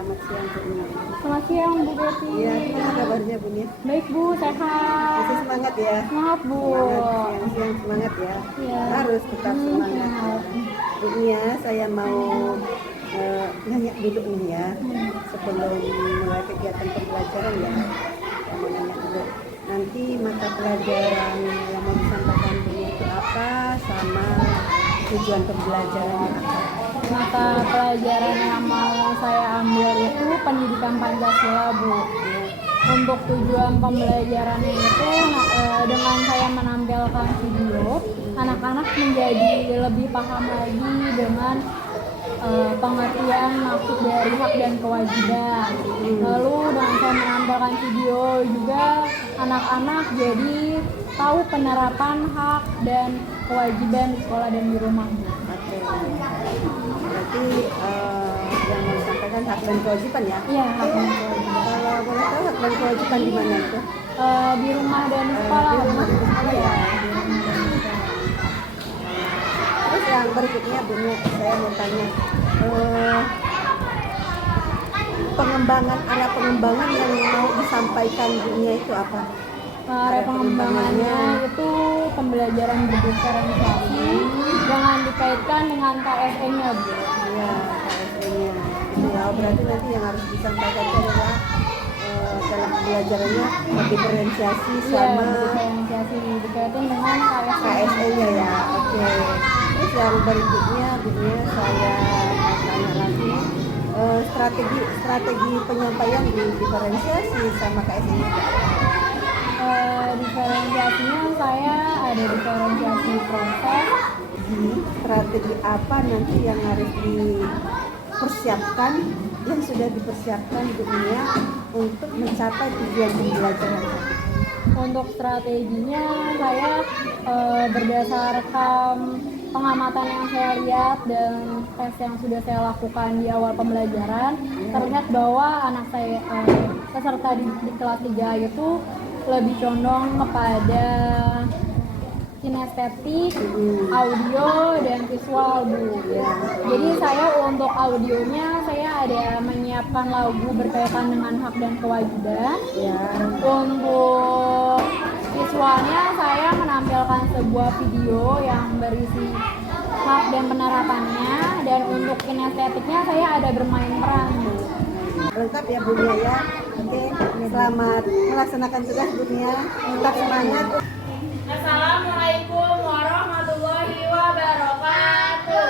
Selamat siang Bu Nia. Selamat siang Bu Betty. Iya, gimana kabarnya Bu Nia? Baik Bu, sehat. Masih semangat ya? Semangat Bu. Semangat, siang-siang semangat ya? Iya. Harus tetap semangat. Bu Nia, saya mau nanya dulu nih ya, sebelum mulai kegiatan pembelajaran ya. Saya mau nanya dulu, nanti mata pelajaran yang mau disampaikan Bu Nia itu apa, sama tujuan pembelajarannya apa? Mata pelajaran yang mau saya ambil itu pendidikan Pancasila Bu. Untuk tujuan pembelajarannya itu dengan saya menampilkan video, anak-anak menjadi lebih paham lagi dengan pengertian maksud dari hak dan kewajiban. Lalu dengan saya menampilkan video juga anak-anak jadi tahu penerapan hak dan kewajiban di sekolah dan di rumah. Oke. Berarti yang mau disampaikan hak dan kewajiban ya? Iya, hak dan kewajiban. Kalau boleh tahu hak dan kewajiban di mana itu? Di rumah dan di sekolah. Di rumah dan di sekolah ya. Di rumah dan di sekolah. Terus yang berikutnya Bu Nia, saya mau tanya arah pengembangan yang mau disampaikan Bu Nia itu apa? Area pengembangannya itu pembelajaran berdiferensiasi dengan dikaitkan dengan KSE-nya Bu. Iya, KSE-nya. Ya, berarti nanti yang harus disampaikan itu adalah dalam pembelajarannya diferensiasi sama diferensiasi dikaitkan dengan KSE-nya ya. Oke. Terus yang berikutnya Bu Nia, saya mau tanya lagi strategi penyampaian di diferensiasi sama KSE-nya. Diferensiasinya saya ada diferensiasi proses. Strategi apa nanti yang harus dipersiapkan, yang sudah dipersiapkan Bu Nia untuk mencapai tujuan pembelajaran? Untuk strateginya saya berdasarkan pengamatan yang saya lihat dan tes yang sudah saya lakukan di awal pembelajaran, terlihat bahwa anak saya peserta di kelas 3 itu lebih condong kepada kinestetik, audio, dan visual Bu. Jadi saya untuk audionya saya ada menyiapkan lagu berkaitan dengan hak dan kewajiban. Untuk visualnya saya menampilkan sebuah video yang berisi hak dan penerapannya, dan untuk kinestetiknya saya ada bermain peran Bu. Lengkap ya Bu Nia ya. Oke, selamat melaksanakan tugas Bu Nia. Tetap semangat. Assalamualaikum warahmatullahi wabarakatuh.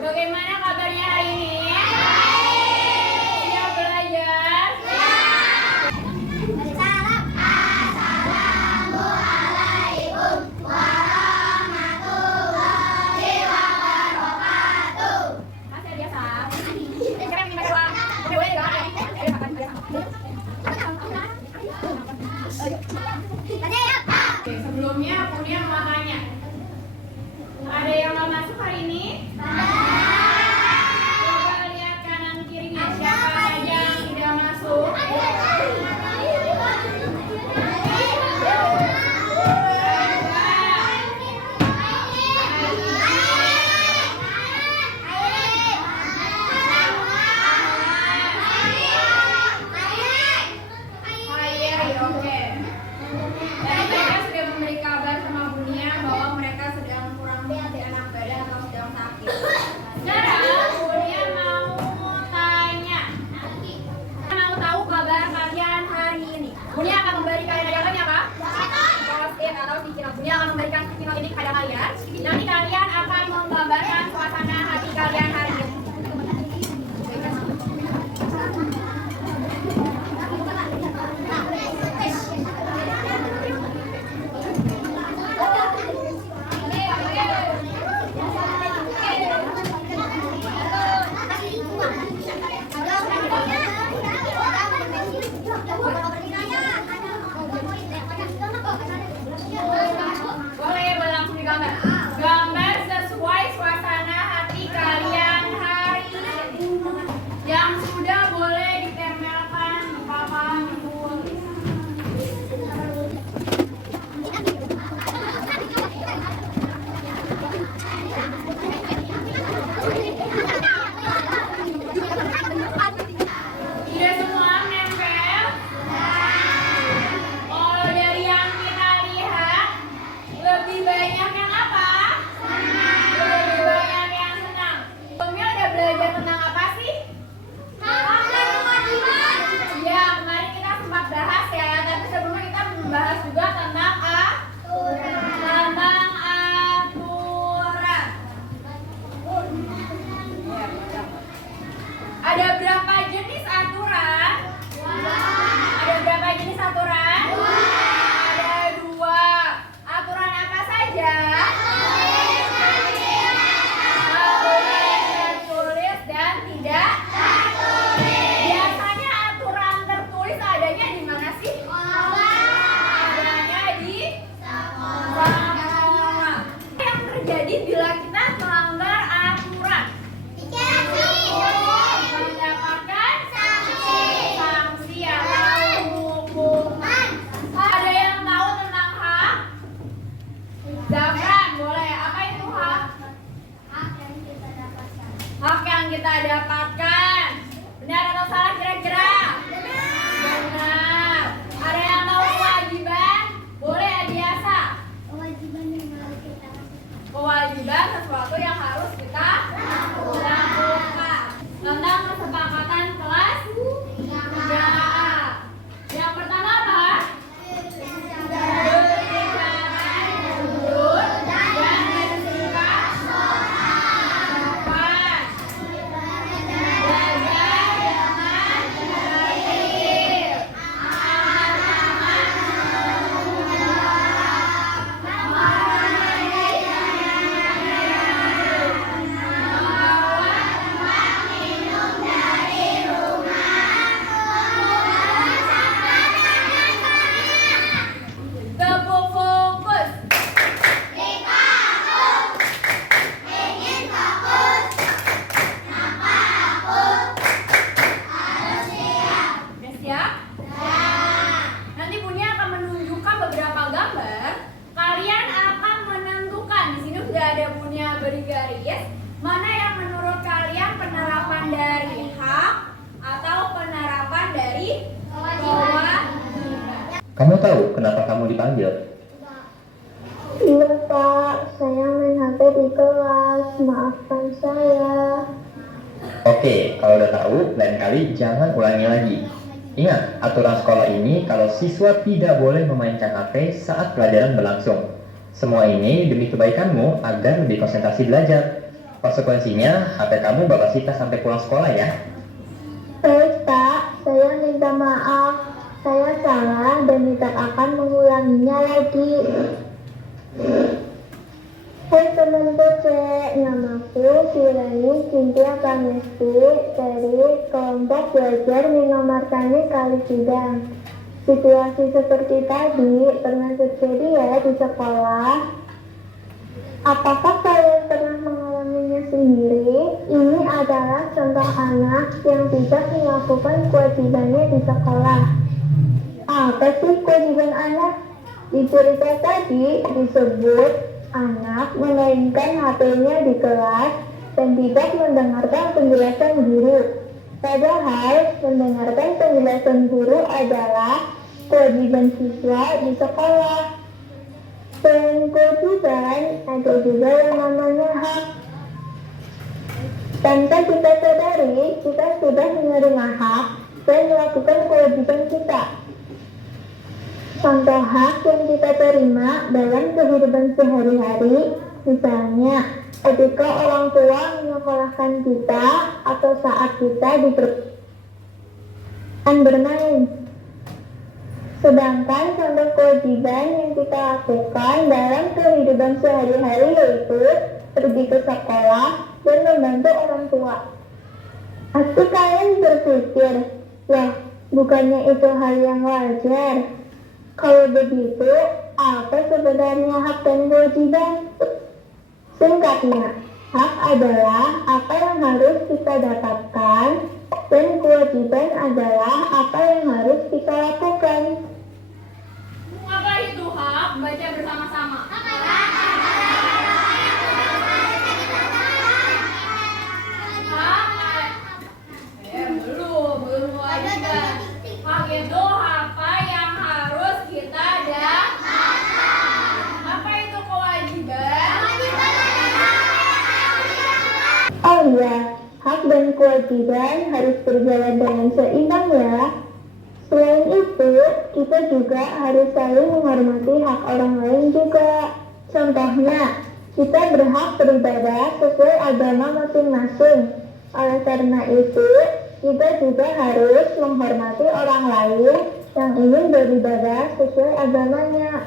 Bagaimana kabarnya hari ini? Siap belajar? Assalamualaikum warahmatullahi wabarakatuh. Masih biasa. Siapa yang minta uang? Boleh ya? Oke, sebelumnya Punya mau tanya, ada yang mau masuk hari ini? Coba lihat kanan kirinya, siapa saja yang tidak masuk? Oke. Tadi mereka sudah memberi kabar sama Bu Nia bahwa mereka sedang kurang enak badan atau sedang sakit. Sekarang Bu Nia mau tanya, mau tahu kabar kalian hari ini. Bu Nia akan memberi kalian jawabannya apa? Post-it atau sticky note. Bu Nia akan memberikan sticky note ini kepada kalian. Nanti kalian akan menggambarkan suasana hati kalian hari ini. Boleh langsung digambar. Gambar sesuai suasana hati kalian Kamu tahu kenapa kamu dipanggil? Iya Pak, saya main HP di kelas, maafkan saya. Oke, kalau udah tahu, lain kali jangan ulangi lagi. Ingat, aturan sekolah ini kalau siswa tidak boleh memainkan HP saat pelajaran berlangsung. Semua ini demi kebaikanmu agar lebih konsentrasi belajar. Konsekuensinya, HP kamu bapak sita sampai pulang sekolah ya. Baik Pak, saya minta maaf. Saya salah dan tidak akan mengulanginya lagi. Hai teman-teman, namaku Sirani Cynthia Pramesti dari kelompok belajar Minomartani Kalisidang. Situasi seperti tadi pernah terjadi ya di sekolah. Apakah kalian pernah mengalaminya sendiri? Ini adalah contoh anak yang tidak melakukan kewajibannya di sekolah. Apa sih kewajiban anak? Di cerita tadi disebut anak memainkan HP-nya di kelas dan tidak mendengarkan penjelasan guru. Padahal mendengarkan penjelasan guru adalah kewajiban siswa di sekolah. Selain kewajiban, ada juga yang namanya hak. Tanpa kita sadari, kita sudah menerima hak dan melakukan kewajiban kita. Contoh hak yang kita terima dalam kehidupan sehari-hari, misalnya ketika orang tua menyekolahkan kita atau saat kita diperbolehkan bermain. Sedangkan contoh kewajiban yang kita lakukan dalam kehidupan sehari-hari yaitu pergi ke sekolah dan membantu orang tua. Pasti kalian berpikir, ya bukannya itu hal yang wajar? Kalau begitu, apa sebenarnya hak dan kewajiban? Singkatnya, hak adalah apa yang harus kita dapatkan dan kewajiban adalah apa yang harus kita lakukan. Apa itu hak? Baca bersama-sama. Belum kewajiban. Hak itu apa yang harus kita dapatkan. Apa itu kewajiban? Oh iya, hak dan kewajiban harus berjalan dengan seimbang ya. Selain itu, kita juga harus saling menghormati hak orang lain juga. Contohnya, kita berhak beribadah sesuai agama masing-masing. Oleh karena itu, kita juga harus menghormati orang lain yang ingin beribadah sesuai agamanya.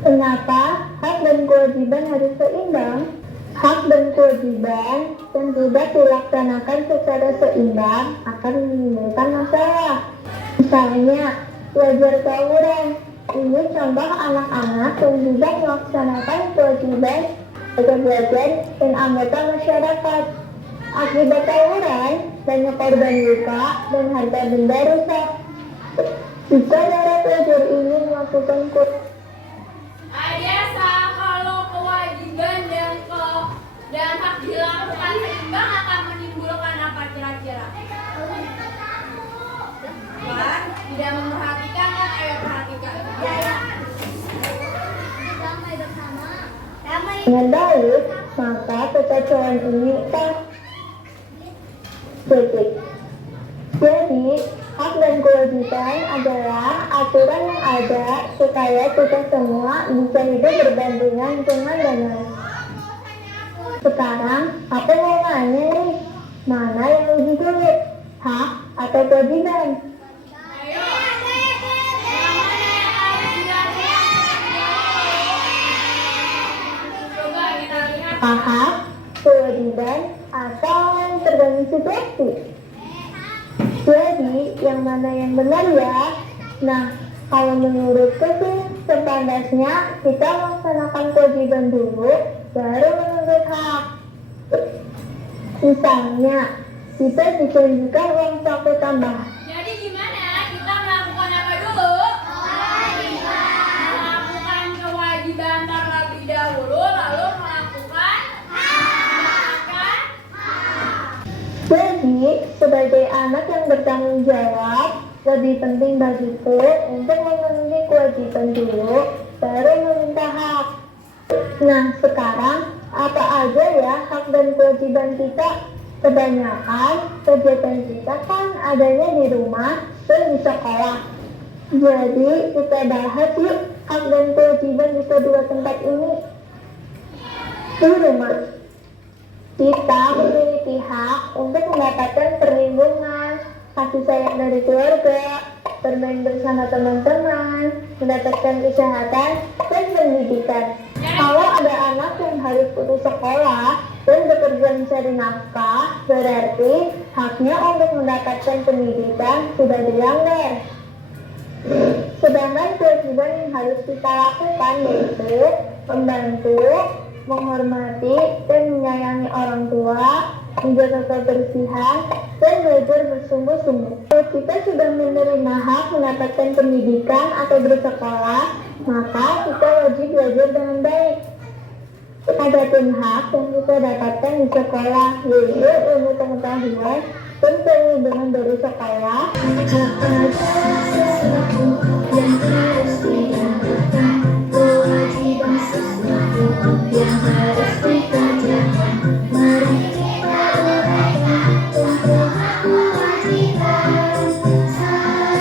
Kenapa hak dan kewajiban harus seimbang? Hak dan kewajiban yang tidak dilaksanakan secara seimbang akan menimbulkan masalah. Misalnya, belajar tawuran. Ini contoh anak-anak yang tidak melaksanakan kewajiban belajar dan anggota masyarakat. Akibat tawuran, banyak korban luka dan harta benda rusak. Jika para pelajar ini melakukan Biasa kalau kewajiban dan hak dilakukan seimbang akan menimbulkan apa kira-kira? Kan? Tidak memperhatikan kan? Ayo perhatikan. dengan baik, maka kekacauan ini Jadi, hak dan kewajiban adalah aturan yang ada supaya kita semua bisa hidup berdampingan dengan damai. Sekarang, aku mau nanya nih, mana yang lebih sulit, hak atau kewajiban? Ayo. Yang mana yang harus dilakukan? Coba kita lihat. Hak, kewajiban, atau tergantung situasi? Jadi, yang mana yang benar ya? Nah, kalau menurutku sih, sepandasnya kita melaksanakan kewajiban dulu, baru menuntut hak. Misalnya, kita ditunjukkan uang saku tambahan. Jadi gimana? Kita melakukan apa dulu? Melakukan kewajiban terlebih dahulu, lalu melakukan Jadi, sebagai anak yang bertanggung jawab, Lebih penting bagiku untuk memenuhi kewajiban dulu, baru meminta hak. Nah, sekarang apa aja ya hak dan kewajiban kita? Kebanyakan kegiatan kita kan adanya di rumah dan di sekolah. Jadi kita bahas yuk hak dan kewajiban di kedua tempat ini. Di rumah, kita memiliki hak untuk mendapatkan perlindungan, kasih sayang dari keluarga, bermain bersama teman-teman, mendapatkan kesehatan dan pendidikan. Kalau ada anak yang harus putus sekolah dan bekerja mencari nafkah, berarti haknya untuk mendapatkan pendidikan sudah dilanggar. Sedangkan kewajiban yang harus kita lakukan yaitu membantu, menghormati dan menyayangi orang tua, menjaga kebersihan, dan belajar bersungguh-sungguh. Kalau kita sudah menerima hak mendapatkan pendidikan atau bersekolah, maka kita wajib belajar dengan baik. Ada pun hak yang kita dapatkan di sekolah, yaitu ilmu pengetahuan dan perlindungan dari sekolah. Yang harus dilakukan, kewajiban sesuatu yang harus dikerjakan. Mari kita uraikan untuk hak kewajiban. Sebagai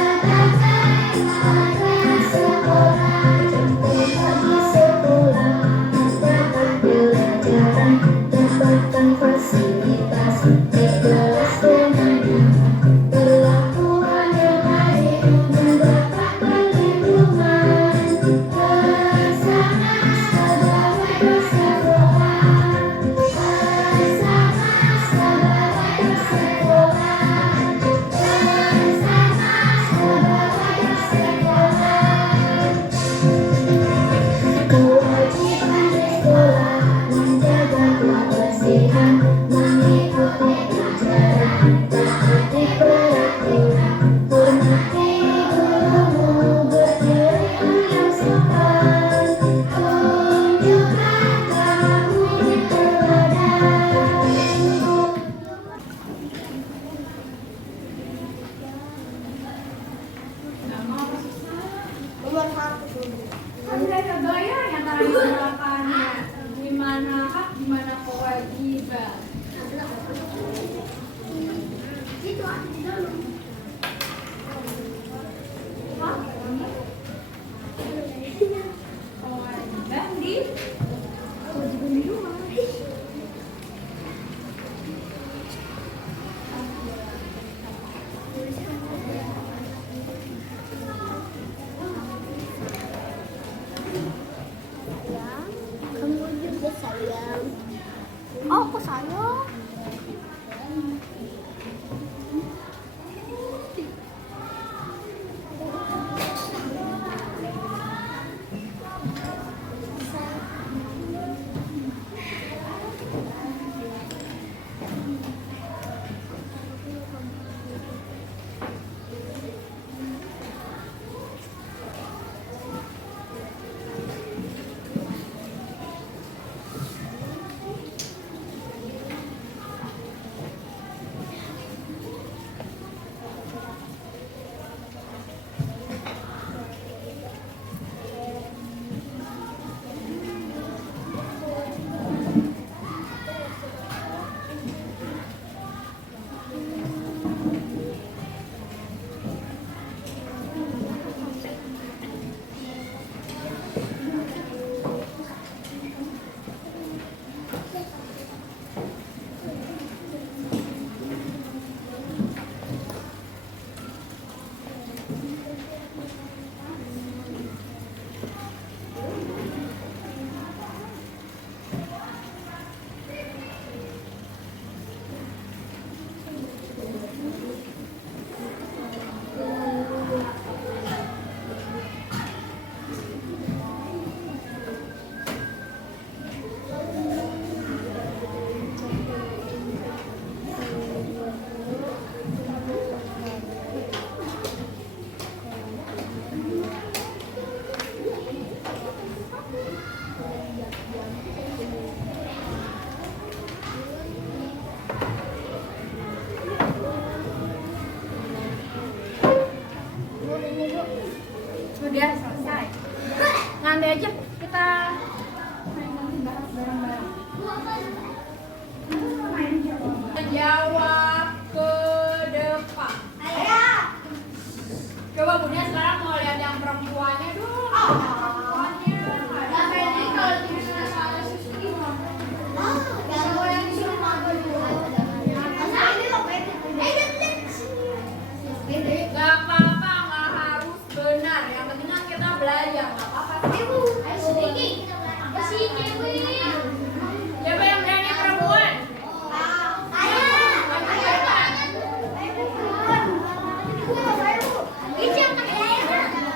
warga sekolah, jangan pergi sekolah, dapatkan pelajaran, dapatkan fasilitas, ikhlas dengan iman, perlakuan yang baik, mendapat perlindungan bersama sebagai sekolah, bersama sebagai sekolah, bersama sebagai sekolah. Kewajiban di sekolah menjaga kebersihan, mengikuti pelajaran, taati peraturan, hormati gurumu, berdiri yang sopan, tunjukkan kamu teladan. Kan udah kebayang ya cara menerapkannya. Gimana hak, gimana kewajiban. Itu ada di dalam. Hah? Kewajiban di rumah. Ya. Udah selesai. Nanti aja kita jawab ke depan. Coba Bunda sekarang mau lihat yang perempuannya dulu. Perempuannya ada ini kalau misalnya salah susu gimana? Kalau yang disuruh apa dulu? Gak apa-apa, nggak harus benar. Yang penting kan kita belajar, nggak apa-apa. Siapa yang berani perempuan?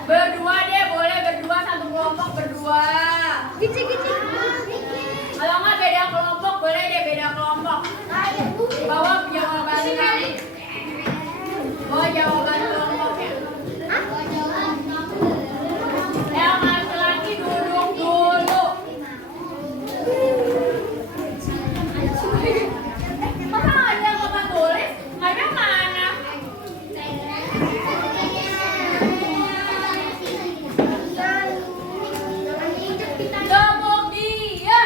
Berdua deh, boleh berdua, satu kelompok berdua. Kalau nggak beda kelompok, boleh deh beda kelompok. Bawa jawabannya. Bawa jawaban kelompoknya. Yang laki-laki duduk dulu. Masa nggak ada yang papan tulis? Ada mana? Gabung dia.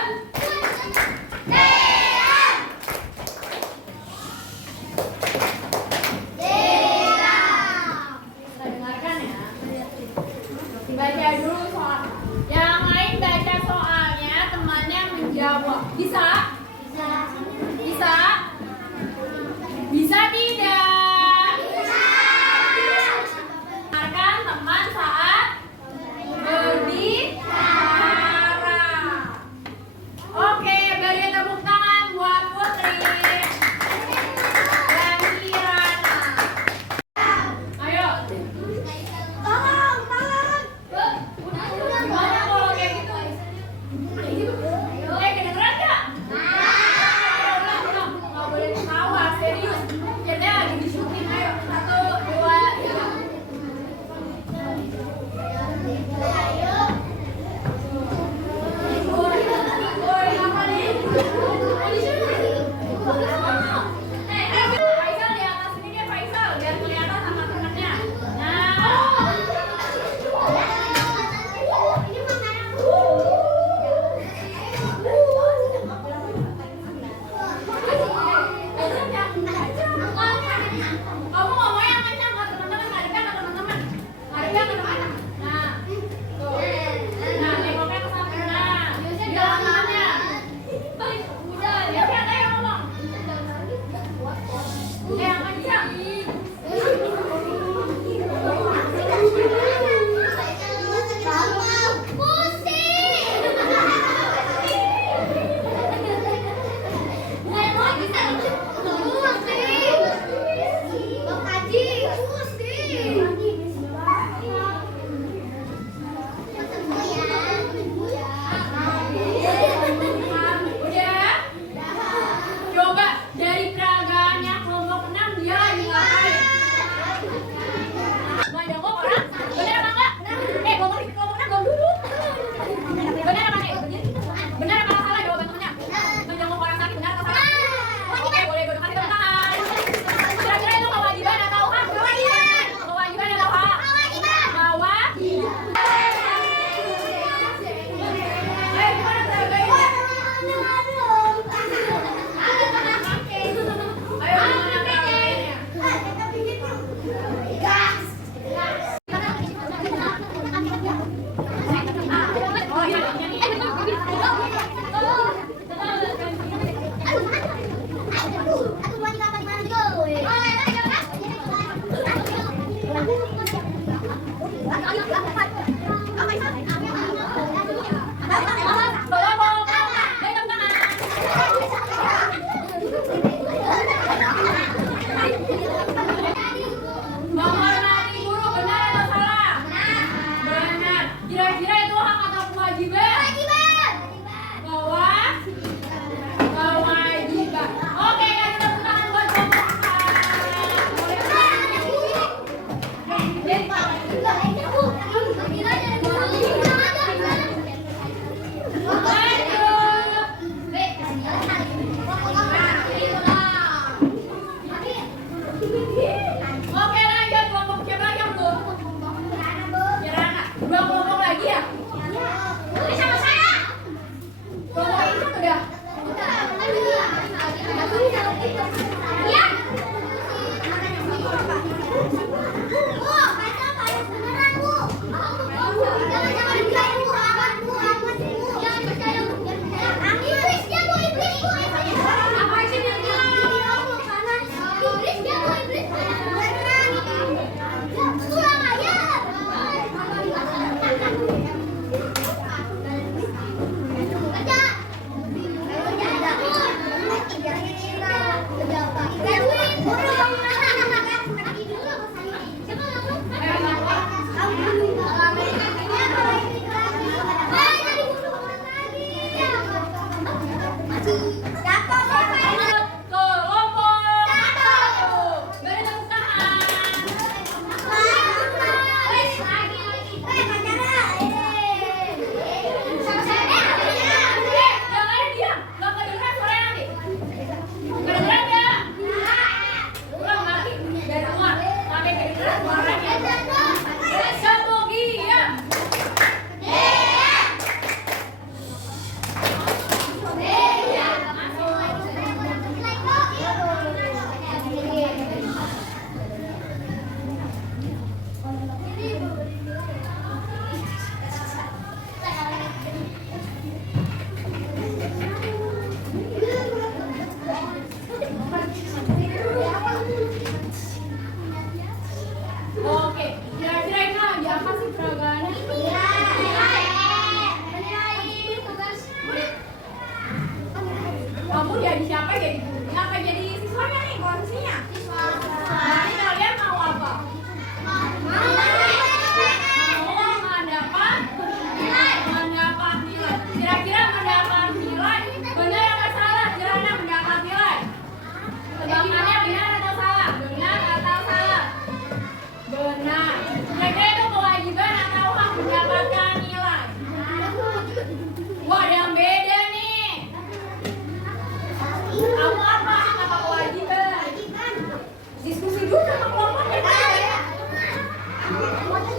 Kita dengarkan ya. Dibaca dulu soal. Yang lain baca soalnya, temannya menjawab. Bisa? Bisa? Bisa tidak? Dengarkan teman saat berbicara. Oke, beri tepuk tangan buat Putri dan Kirana. Ayo. Gimana kalau kayak gitu? Kedengeran nggak? Ulang. Nggak boleh ketawa, serius. Kita lagi di syuting. Ayo, 1, 2, 3. Faisal di atas sini deh, Faisal, biar kelihatan sama temennya. Nah, kamu ngomong yang kencang ke teman-teman, ngadepnya ke teman-teman. Ngadepnya ke teman. Nah, tuh. Nah, nengoknya ke samping. Nah, bilang mana? Ya, siapa yang ngomong? Yang kencang. Udah? Coba dari peragaannya kelompok 6 dia lagi ngapain? Mau jawab orang? Bener apa enggak? Kelompok 6 belum dulu. Bener apa nih? Bener apa salah jawaban temennya? Menjenguk orang sakit, bener apa salah? Oke, boleh gue kasih tepuk tangan. Kira-kira itu kewajiban atau hak? Kewajiban atau hak? Kewajiban. Ayo, gimana peragaannya? Ayo, gimana peragaannya? Oh iya, menghormati guru benar atau salah? Benar. Kira-kira itu hak atau kewajiban? Kewajiban. Oke, kasih tepuk tangan buat kelompok.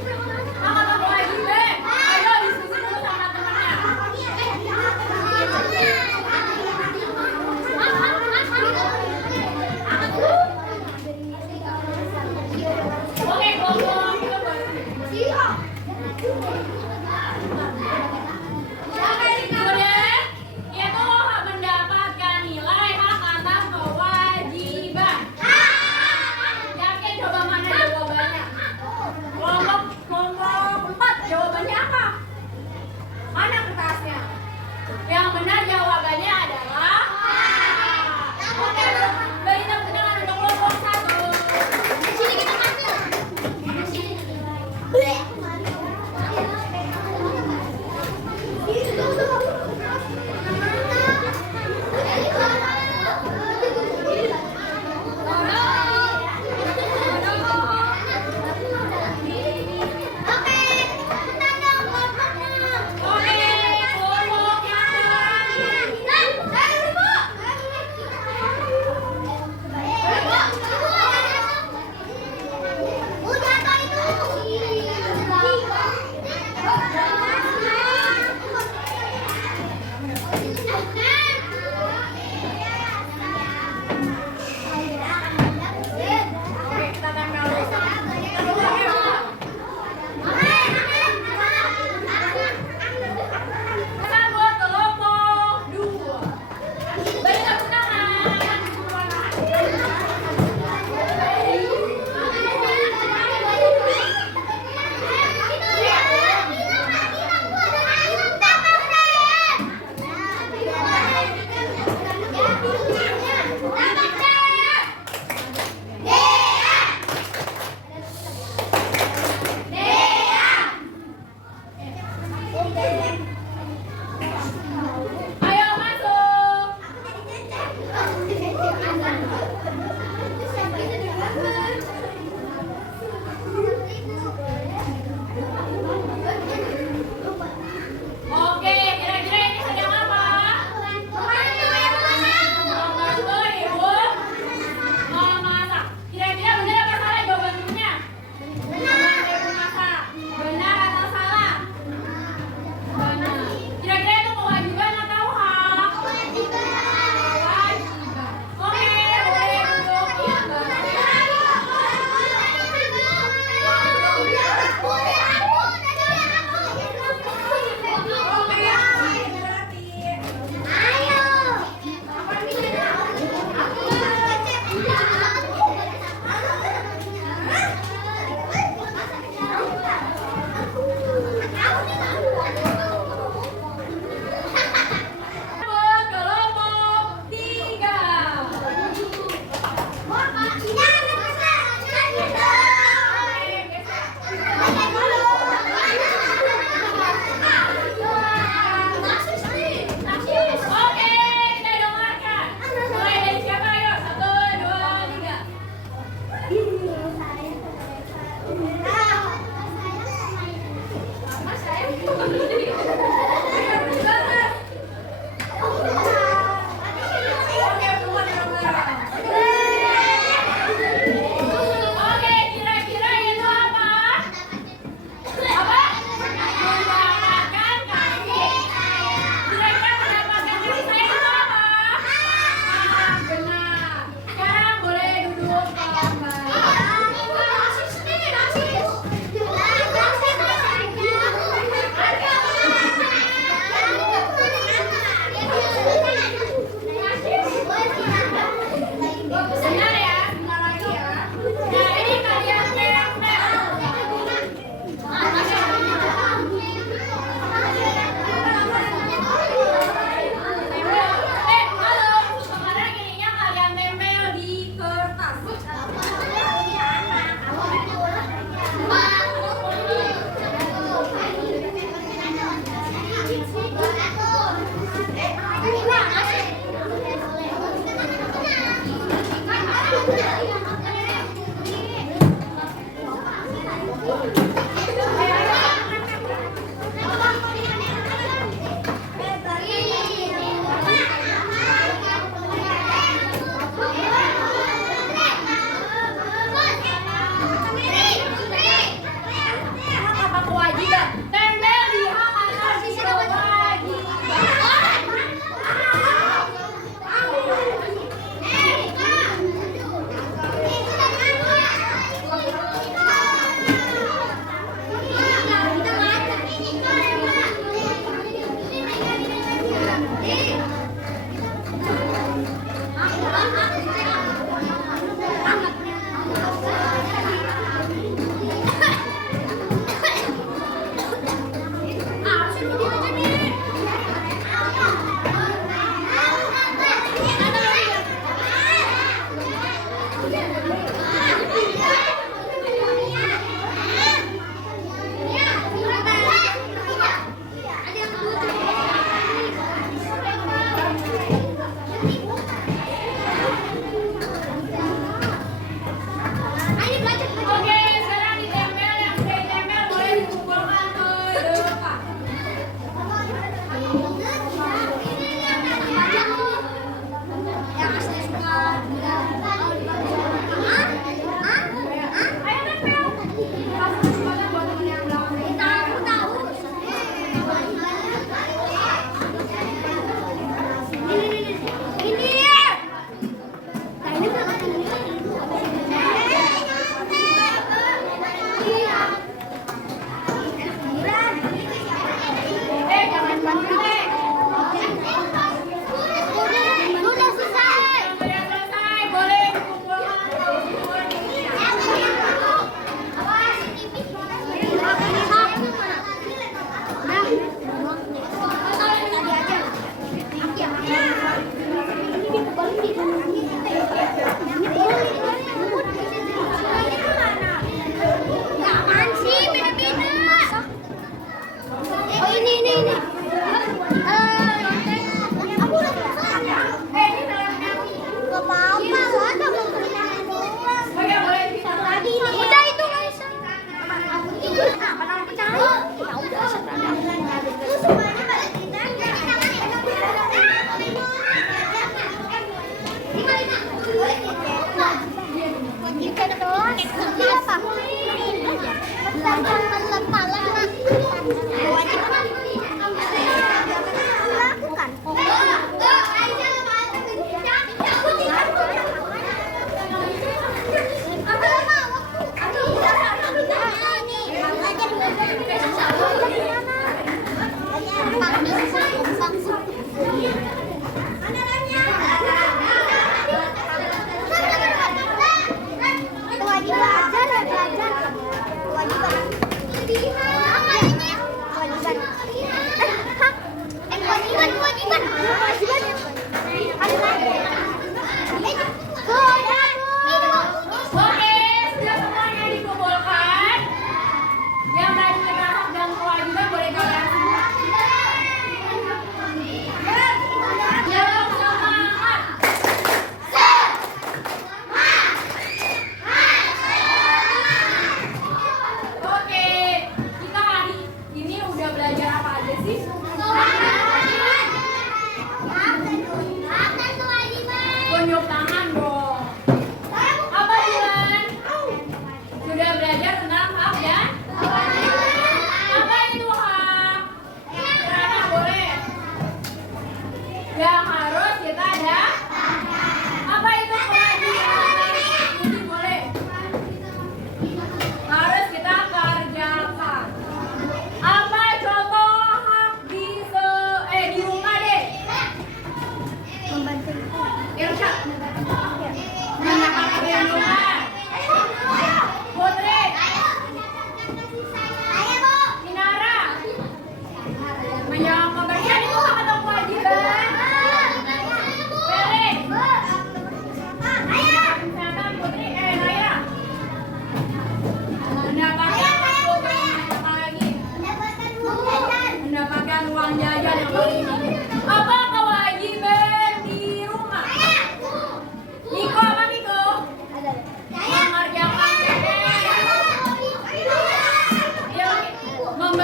Kakak lagi B. Ayo diskusi dulu sama temannya. Oke, kelompok kita bareng. Kemudian itu mendapatkan nilai hak atas kewajiban. Yakin coba mana jawabannya? Kelompok 4 jawabannya apa? Mana kertasnya? Yang benar jawabannya adalah oke, beri tepuk tangan untuk kelompok 1. Oke, kelompok yang terakhir.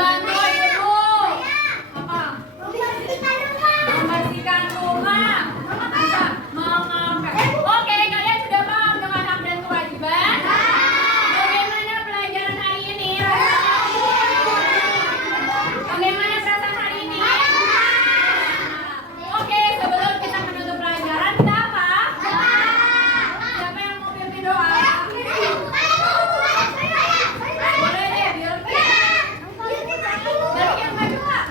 Bantu ibu. Apa? Membersihkan rumah. Bisa mengangkat. Oke, kalian sudah paham dengan hak dan kewajiban? Bagaimana pelajaran hari ini? Bagaimana perasaan hari ini? Oke, sebelum kita menutup pelajaran, kita apa? Siapa yang mau pimpin doa? Boleh deh, biar balik yang maju, Kak.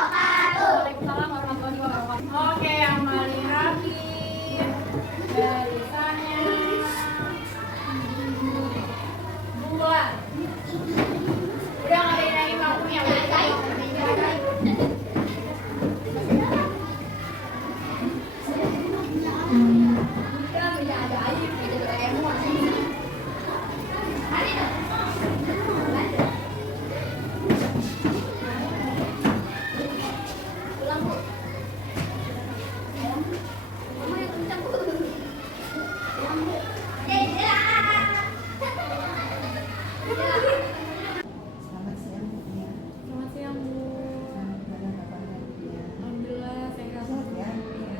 Waalaikumsalam warahmatullahi wabarakatuh. Oke, yang paling rapi barisannya bulat. Udah nggak ada yang naik kamunya, udah naik. Selamat siang Bu Nia. Selamat siang, Bu. Gimana kabarnya Bu Nia? Alhamdulillah sehat. Sehat ya? Iya,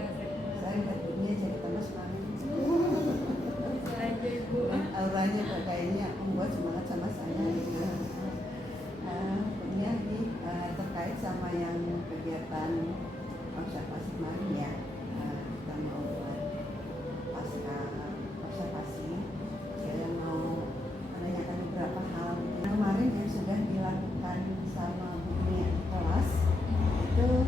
Saya lihat Bu Nia jadi tambah semangat. bisa aja, Ibu. Auranya kok kayaknya membuat semangat sama saya. Bu Nia ini terkait sama yang kegiatan observasi kemarin ya. Kita mau buat pasca observasi. Saya mau menanyakan beberapa hal. Kemarin yang sudah dilakukan sama Bu Nia di kelas itu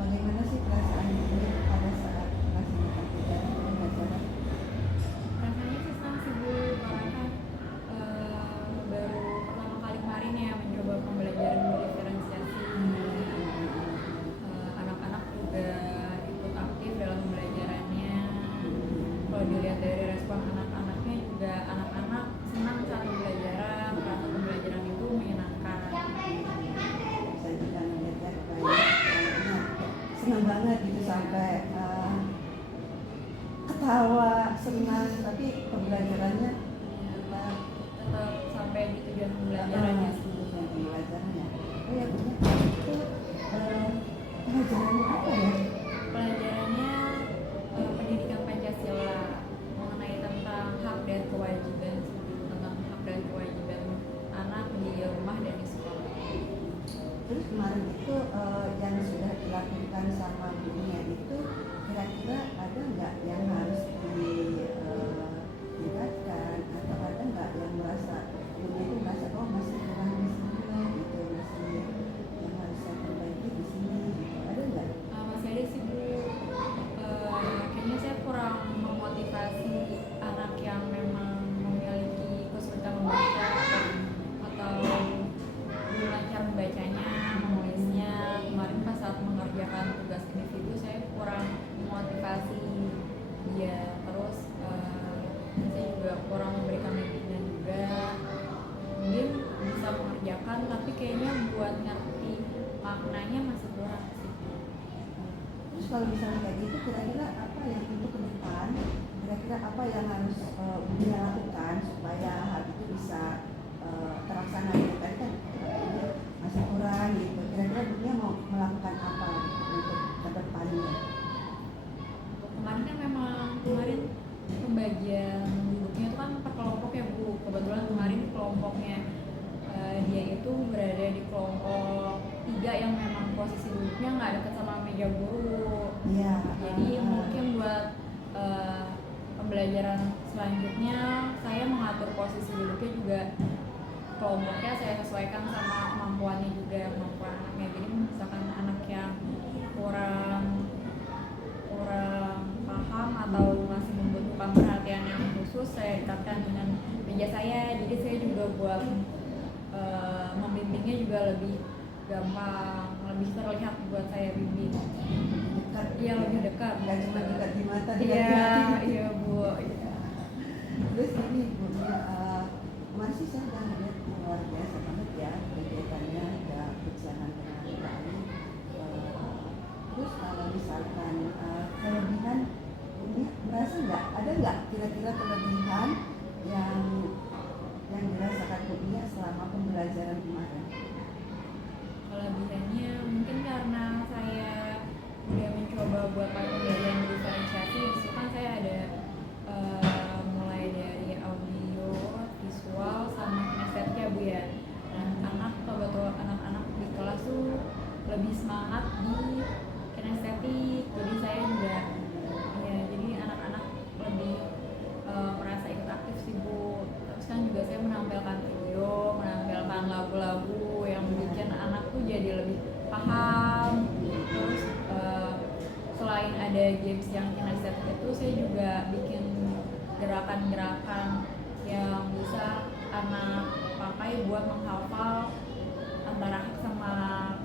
bagaimana sih perasaan Bu Nia pada saat melaksanakan kegiatan pembelajaran? Rasanya sih senang sih, Bu, karena kan baru pertama kali kemarin ya mencoba pembelajaran diferensiasi. Anak-anak juga ikut aktif dalam pembelajarannya. Kalau dilihat dari respon anak-anaknya juga anak-anak senang saat pembelajaran, merasa pembelajaran itu menyenangkan. Saya juga melihatnya kayaknya senang banget gitu sampai ketawa, senang, tapi pembelajarannya tetap Tetap sampai di tujuan pembelajarannya sih. tujuan pembelajarannya. Oh ya Bu Nia, itu pelajarannya apa ya? Pelajarannya pendidikan Pancasila mengenai tentang hak dan kewajiban, tentang hak dan kewajiban anak di rumah dan di sekolah. Terus kemarin itu yang sudah dilakukan sama Bu Nia itu kira-kira ada nggak yang harus ditingkatkan atau ada nggak yang merasa Bu Nia itu merasa oh masih kurang di sini gitu, masih yang harus saya perbaiki di sini gitu, ada nggak? Masih ada sih, Bu. Kayaknya saya kurang memotivasi anak yang memang memiliki kesulitan membaca atau belum lancar membacanya, menulisnya. Kemarin pas saat mengerjakan tugas individu saya kurang memotivasi dia. Terus saya juga kurang memberikan bimbingan juga. Mungkin bisa mengerjakan tapi kayaknya buat ngerti maknanya masih kurang sih. Terus kalau misalnya kayak gitu kira-kira apa yang untuk ke depan kira-kira apa yang harus Bu Nia lakukan supaya hal itu bisa terlaksana gitu kan masih kurang gitu, kira-kira Bu Nia mau melakukan apa untuk ke depannya? Kemarin kan memang pembagian duduknya itu kan per kelompok ya, Bu. Kebetulan kemarin kelompoknya dia itu berada di kelompok 3 yang memang posisi duduknya nggak dekat sama meja guru. Iya. selanjutnya saya mengatur posisi duduknya juga, kelompoknya saya sesuaikan sama kemampuannya juga, kemampuan anaknya. Jadi misalkan anak yang kurang paham atau masih membutuhkan perhatian yang khusus, saya dekatkan dengan meja saya. Jadi saya juga buat membimbingnya juga lebih gampang, lebih terlihat buat saya bimbing. Dekat. Iya, lebih dekat. Nggak cuma dekat di mata, dekat di Iya, hati. iya Bu. Iya. Terus ini Bu, masih saya udah lihat luar biasa banget ya kegiatannya, udah berjalan dengan baik. Terus kalau misalkan kelebihan, ini merasa nggak ada nggak kira-kira kelebihan yang dirasakan Bu Nia selama pembelajaran kemarin? Kelebihannya mungkin karena saya udah mencoba buat pakai pembelajaran diferensiasi. Di situ kan saya ada mulai dari audio, visual, sama kinestetik ya Bu ya. Nah, anak-anak di kelas tuh lebih semangat di kinestetik. Jadi saya juga ya, jadi anak-anak lebih merasa ikut aktif sih Bu. Terus kan juga saya menampilkan video, menampilkan lagu-lagu yang bikin anak tuh jadi lebih paham. Terus selain ada games yang kinestetik itu, saya juga bikin gerakan-gerakan yang bisa anak pakai buat menghafal antara hak sama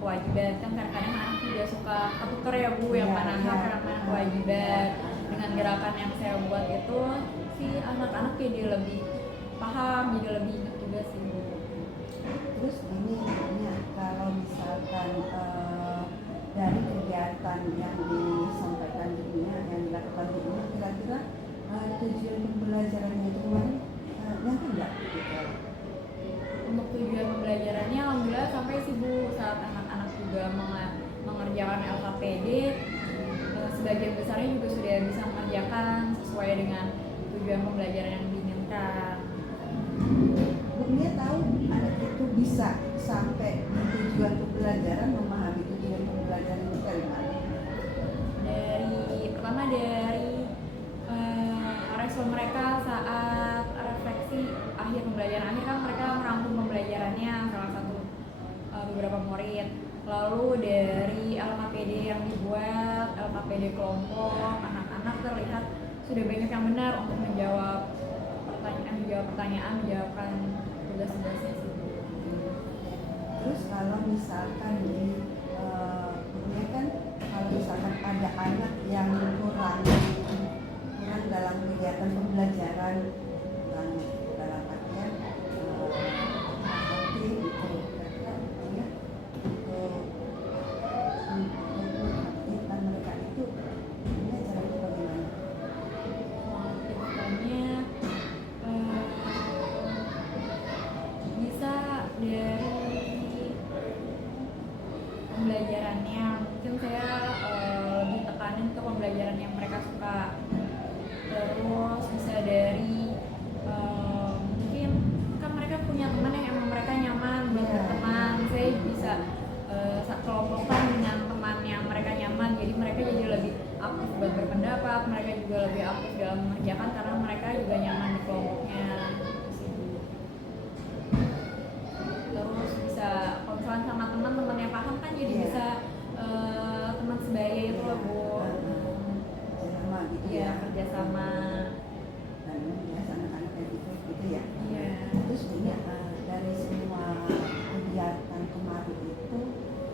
kewajiban. Kan kadang-kadang anak juga suka ketuker ya Bu, yang mana hak, yang mana kewajiban. Dengan gerakan yang saya buat itu, si anak-anak jadi lebih paham, jadi lebih ingat juga sih Bu. Terus ini kalau misalkan dari kegiatan yang disampaikan dirinya, yang dilakukan dirinya, kira-kira tujuan pembelajarannya itu kemarin nyampe nggak? Gitu. Untuk tujuan pembelajarannya alhamdulillah sampai sih Bu. Saat anak-anak juga mengerjakan LKPD, sebagian besarnya juga sudah bisa mengerjakan sesuai dengan tujuan pembelajaran yang diinginkan. Bu Nia tahu anak itu bisa sampai di tujuan pembelajaran, memahami tujuan pembelajaran itu dari mana? Pertama dari respon mereka saat refleksi akhir pembelajaran. Akhir kan mereka merangkum pembelajarannya, salah satu beberapa murid. Lalu dari LKPD yang dibuat, LKPD kelompok, anak-anak terlihat sudah banyak yang benar untuk menjawab pertanyaan, menjawabkan tugas-tugasnya sih. Terus kalau misalkan Bu Nia kan kalau misalkan ada anak yang kurang dalam kegiatan pembelajaran, kurang dalam artian seperti itu, kira-kira Bu Nia untuk mereka itu, Bu Nia caranya bagaimana? Kedepannya bisa dari pembelajarannya, mungkin saya lebih tekanin ke pembelajaran yang mereka suka. Terus bisa dari mungkin kan mereka punya teman yang emang mereka nyaman buat berteman, saya bisa kelompokkan dengan teman yang mereka nyaman, jadi mereka jadi lebih aktif buat berpendapat, mereka juga lebih aktif dalam mengerjakan karena mereka juga nyaman di kelompoknya. Terus bisa konseling sama teman-teman yang paham kan, jadi bisa teman sebaya itu loh Bu. Kerjasama gitu Iya, ya. kerjasama. Dan biasa anak-anak kayak gitu ya. Iya. Terus Bu Nia dari semua kegiatan kemarin itu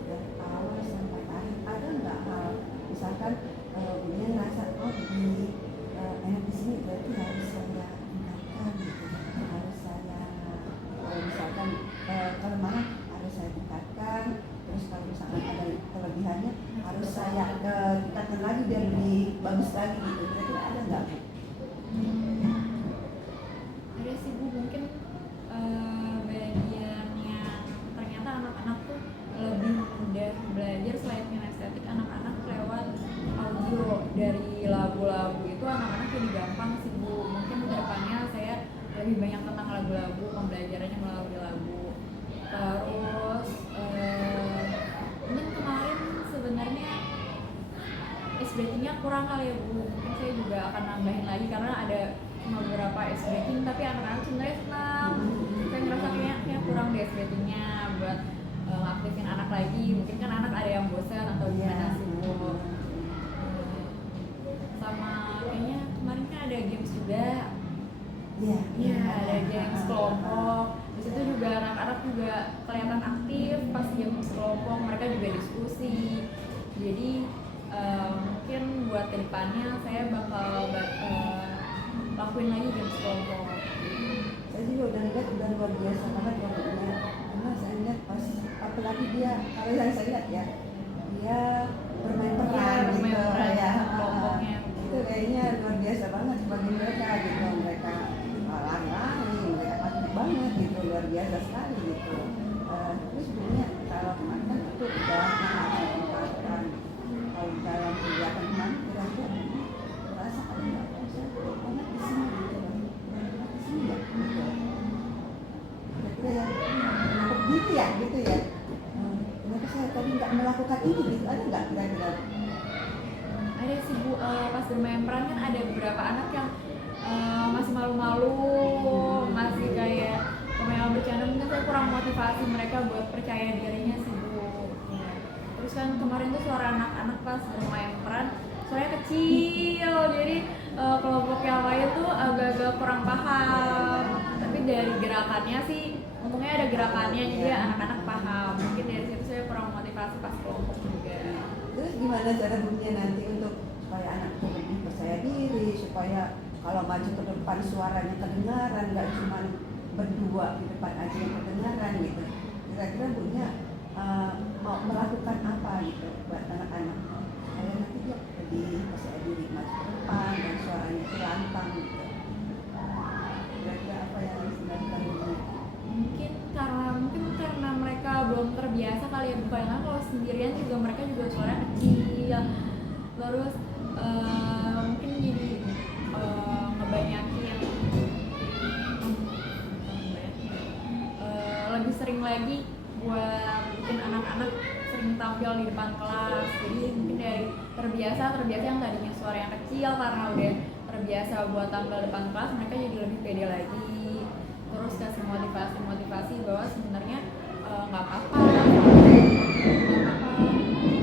dari awal sampai akhir ada nggak hal misalkan Bu Nia ngerasa enak di sini berarti harus saya tingkatkan gitu, harus saya kalau misalkan kelemahan harus saya tingkatkan, terus kalau misalkan ada kelebihannya harus saya tingkatkan lagi biar lebih bagus lagi gitu. Kira-kira ada nggak Bu? Ada sih Bu, mungkin bagian yang ternyata anak-anak tuh lebih mudah belajar selain kinestetik. Anak-anak lewat audio dari lagu-lagu itu anak-anak jadi gampang sih Bu. Mungkin kedepannya saya lebih banyak tentang lagu-lagu, pembelajarannya melalui lagu. Terus ini kemarin sebenarnya SBT-nya kurang kali ya Bu, mungkin saya juga akan nambahin lagi karena ada cuma beberapa ice breaking tapi anak-anak sebenarnya senang. Saya ngerasa kayaknya kurang deh ice breakingnya buat ngaktifin anak lagi. Mungkin kan anak ada yang bosan atau gimana sih Bu. Sama kayaknya kemarin kan ada games juga. Iya, ada games kelompok. Di situ juga anak-anak juga kelihatan aktif pas games kelompok, mereka juga diskusi. Jadi mungkin buat kedepannya saya bakal lakuin lagi games kelompok. Saya juga udah lihat udah luar biasa banget waktunya, karena saya lihat pas apalagi dia, kalau yang saya lihat ya, dia bermain peran gitu ya, kelompoknya itu kayaknya luar biasa banget bagi mereka gitu, mereka lari-lari, mereka aktif banget gitu, luar biasa sekali gitu. Terus sebenarnya kalau kemarin kan itu udah menempatkan kalau dalam kegiatan kemarin kira-kira merasa ada nggak bisa banget di sini gitu, banget di sini ya gitu. Kira-kira ya menangkap diri ya gitu ya. Kenapa saya tadi nggak melakukan ini gitu, ada nggak kira-kira? Ada sih Bu, pas bermain peran kan ada beberapa anak yang masih malu-malu, masih kayak pemain bercanda, mungkin saya kurang motivasi mereka buat percaya dirinya sih Bu. Terus kan kemarin tuh suara anak-anak pas bermain peran suaranya kecil, jadi kelompok yang lain tuh agak-agak kurang paham. Tapi dari gerakannya sih, untungnya ada gerakannya jadi anak-anak paham. Mungkin dari situ saya kurang motivasi pas kelompok juga. Terus gimana cara bunyinya nanti untuk supaya anak itu lebih percaya diri, supaya kalau maju ke depan suaranya kedengaran, nggak cuma berdua di depan aja yang kedengaran gitu. Kira-kira bunyinya mau melakukan apa gitu buat anak-anak supaya nanti dia lebih percaya diri maju ke depan dan suaranya itu lantang gitu. Kira-kira apa yang harus dilakukan bunyinya? Mungkin karena mereka belum terbiasa kali ya Bu, karena kalau sendirian juga mereka juga suaranya kecil. Terus mungkin jadi ngebanyakin lebih sering lagi buat bikin anak-anak sering tampil di depan kelas. Jadi mungkin dari terbiasa yang tadinya suara yang kecil, karena udah terbiasa buat tampil depan kelas, mereka jadi lebih pede lagi. Terus kasih motivasi bahwa sebenarnya nggak apa-apa,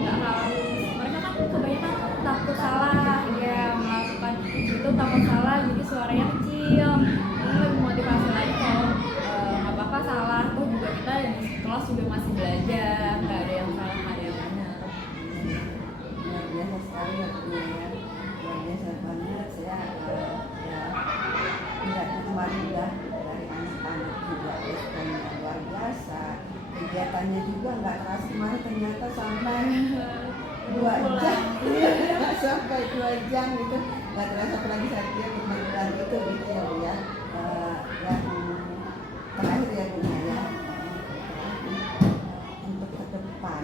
nggak harus. Mereka kan kebanyakan takut salah, ya melakukan itu takut salah, jadi suaranya kecil. Ini lebih motivasi lagi kalau nggak apa-apa salah, tuh juga kita di kelas juga masih belajar, nggak ada yang salah, nggak ada yang benar. Luar biasa sekali waktunya ya, luar biasa banget. Saya ya kemarin udah dari anak-anak juga responnya luar biasa, kegiatannya juga nggak keras kemarin, ternyata sampai 2 jam sampai 2 jam gitu, nggak terasa. Apalagi saya kira berbulan itu gitu ya Bu ya. Yang terakhir ya Bu ya, untuk ke depan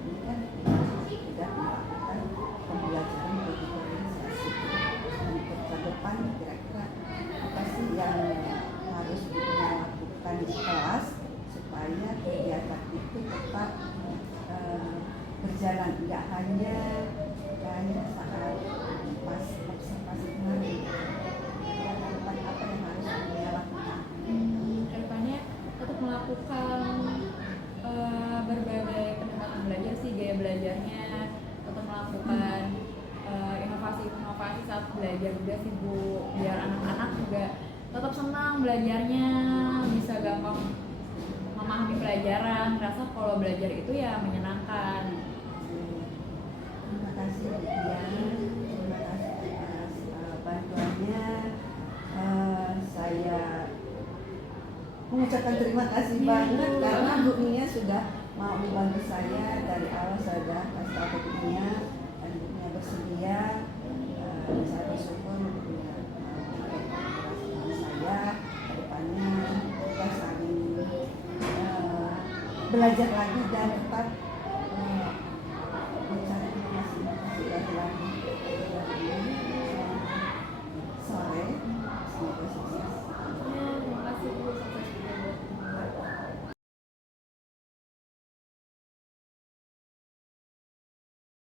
ini kan sudah melakukan pembelajaran digitalisasi. Untuk ke depan kira-kira apa sih yang harus kita lakukan di kelas supaya kegiatan itu tetap berjalan, tidak hanya saat pas observasi kemarin. Apa yang harus kita lakukan? Kedepannya untuk melakukan berbagai pendekatan belajar sih, gaya belajarnya, untuk melakukan inovasi saat belajar juga sih Bu, biar anak-anak juga tetap senang belajarnya, bisa gampang memahami pelajaran, rasa kalau belajar itu ya menyenangkan. Terima kasih Bu Dian, terima kasih atas bantuannya. Saya mengucapkan terima kasih banget karena Bu Nia sudah mau membantu saya dari awal. Saya sudah kasih tahu Bu Nia dan Bu Nia bersedia. Saya bersyukur Bu Nia kolaborasi saya. Ke depannya kita saling belajar lagi dan